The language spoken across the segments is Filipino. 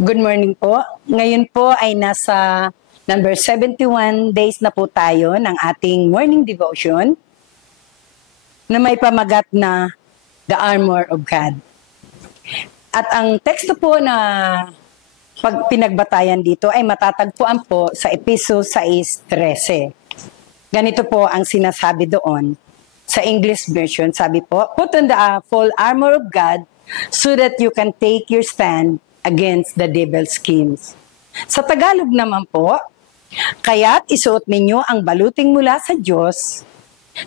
Good morning po. Ngayon po ay nasa number 71 days na po tayo ng ating morning devotion na may pamagat na The Armor of God. At ang teksto po na pinagbatayan dito ay matatagpuan po sa Episo 6:13. Ganito po ang sinasabi doon. Sa English version, sabi po, "Put on the full armor of God so that you can take your stand against the devil's schemes." Sa Tagalog naman po, "Kaya't isuot ninyo ang baluting mula sa Diyos.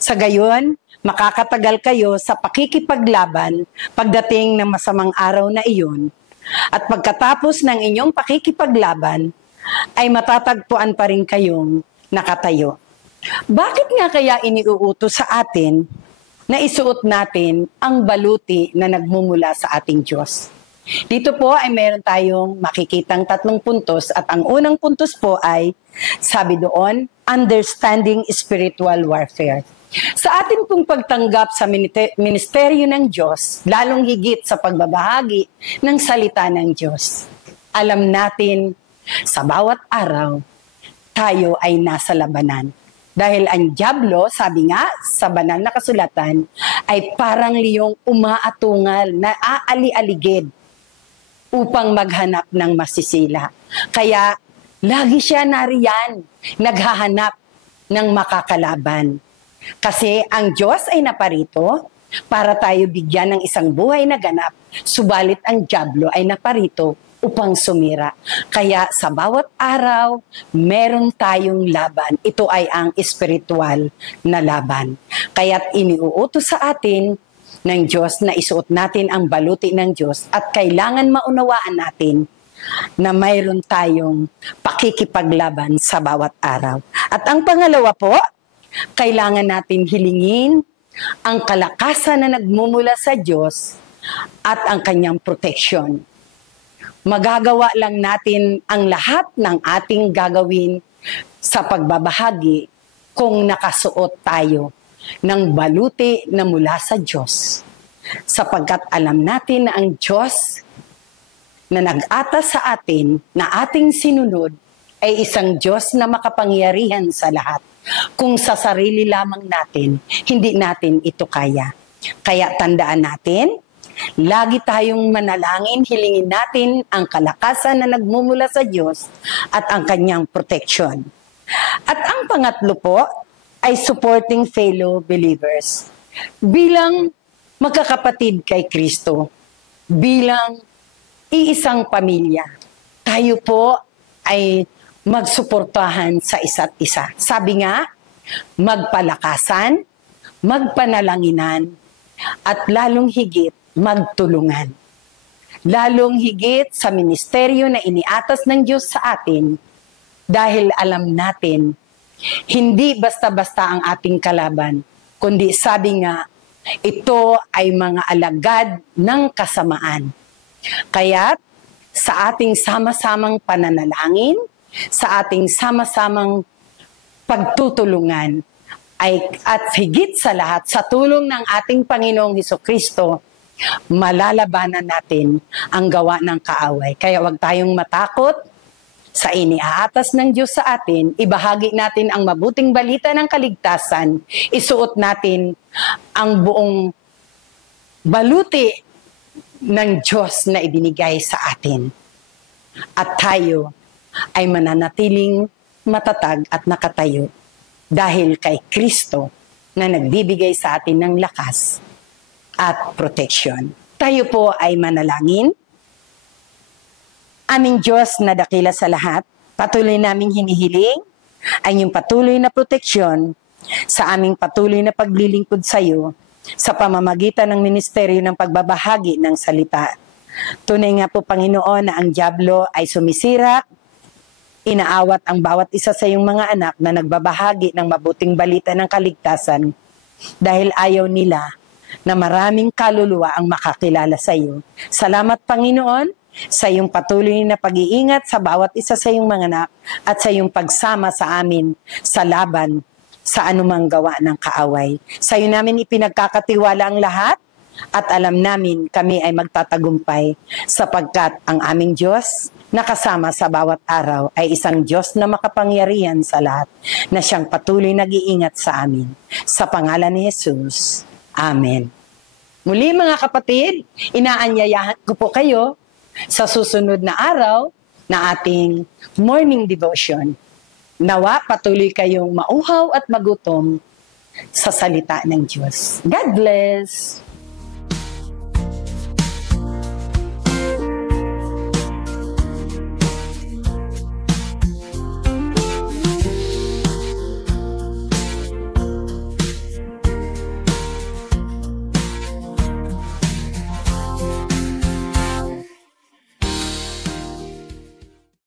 Sa gayon, makakatagal kayo sa pakikipaglaban pagdating ng masamang araw na iyon. At pagkatapos ng inyong pakikipaglaban, ay matatagpuan pa rin kayong nakatayo." Bakit nga kaya iniuutos sa atin na isuot natin ang baluti na nagmumula sa ating Diyos? Dito po ay meron tayong makikitang 3 puntos at ang unang puntos po ay, sabi doon, understanding spiritual warfare. Sa atin pong pagtanggap sa ministeryo ng Diyos, lalong higit sa pagbabahagi ng salita ng Diyos, alam natin sa bawat araw, tayo ay nasa labanan. Dahil ang dyablo, sabi nga sa banal na kasulatan, ay parang liyong umaatungal na aali-aligid upang maghanap ng masisila. Kaya lagi siya nariyan, naghahanap ng makakalaban. Kasi ang Diyos ay naparito para tayo bigyan ng isang buhay na ganap, subalit ang dyablo ay naparito upang sumira. Kaya sa bawat araw, meron tayong laban. Ito ay ang espiritual na laban. Kaya't iniuutos sa atin ng Diyos na isuot natin ang baluti ng Diyos at kailangan maunawaan natin na mayroon tayong pakikipaglaban sa bawat araw. At ang pangalawa po, kailangan natin hilingin ang kalakasan na nagmumula sa Diyos at ang kanyang proteksyon. Magagawa lang natin ang lahat ng ating gagawin sa pagbabahagi kung nakasuot tayo ng baluti na mula sa Diyos. Sapagkat alam natin na ang Diyos na nag-atas sa atin, na ating sinunod, ay isang Diyos na makapangyarihan sa lahat. Kung sa sarili lamang natin, hindi natin ito kaya. Kaya tandaan natin, lagi tayong manalangin, hilingin natin ang kalakasan na nagmumula sa Diyos at ang kanyang proteksyon. At ang pangatlo po ay supporting fellow believers. Bilang magkakapatid kay Kristo, bilang iisang pamilya, tayo po ay magsuportahan sa isa't isa. Sabi nga, magpalakasan, magpanalanginan, at lalong higit, magtulungan. Lalong higit sa ministeryo na iniatas ng Diyos sa atin dahil alam natin, hindi basta-basta ang ating kalaban, kundi sabi nga, ito ay mga alagad ng kasamaan. Kaya sa ating sama-samang pananalangin, sa ating sama-samang pagtutulungan, at higit sa lahat, sa tulong ng ating Panginoong Hesukristo, malalabanan natin ang gawa ng kaaway. Kaya huwag tayong matakot sa iniaatas ng Diyos sa atin, ibahagi natin ang mabuting balita ng kaligtasan, isuot natin ang buong baluti ng Diyos na ibinigay sa atin. At tayo ay mananatiling matatag at nakatayo dahil kay Kristo na nagbibigay sa atin ng lakas at proteksyon. Tayo po ay manalangin. Aming Diyos na dakila sa lahat, patuloy naming hinihiling ang iyong patuloy na proteksyon sa aming patuloy na paglilingkod sa iyo sa pamamagitan ng ministeryo ng pagbabahagi ng salita. Tunay nga po, Panginoon, na ang dyablo ay sumisira, inaawat ang bawat isa sa iyong mga anak na nagbabahagi ng mabuting balita ng kaligtasan dahil ayaw nila na maraming kaluluwa ang makakilala sa iyo. Salamat, Panginoon, sa iyong patuloy na pag-iingat sa bawat isa sa iyong mga anak at sa iyong pagsama sa amin sa laban sa anumang gawa ng kaaway. Sa iyo namin ipinagkakatiwala ang lahat at alam namin kami ay magtatagumpay sapagkat ang aming Diyos na kasama sa bawat araw ay isang Diyos na makapangyarihan sa lahat na siyang patuloy nag-iingat sa amin. Sa pangalan ni Jesus. Amen. Muli mga kapatid, inaanyayahan ko po kayo sa susunod na araw na ating morning devotion. Nawa patuloy kayong mauhaw at magutom sa salita ng Diyos. God bless!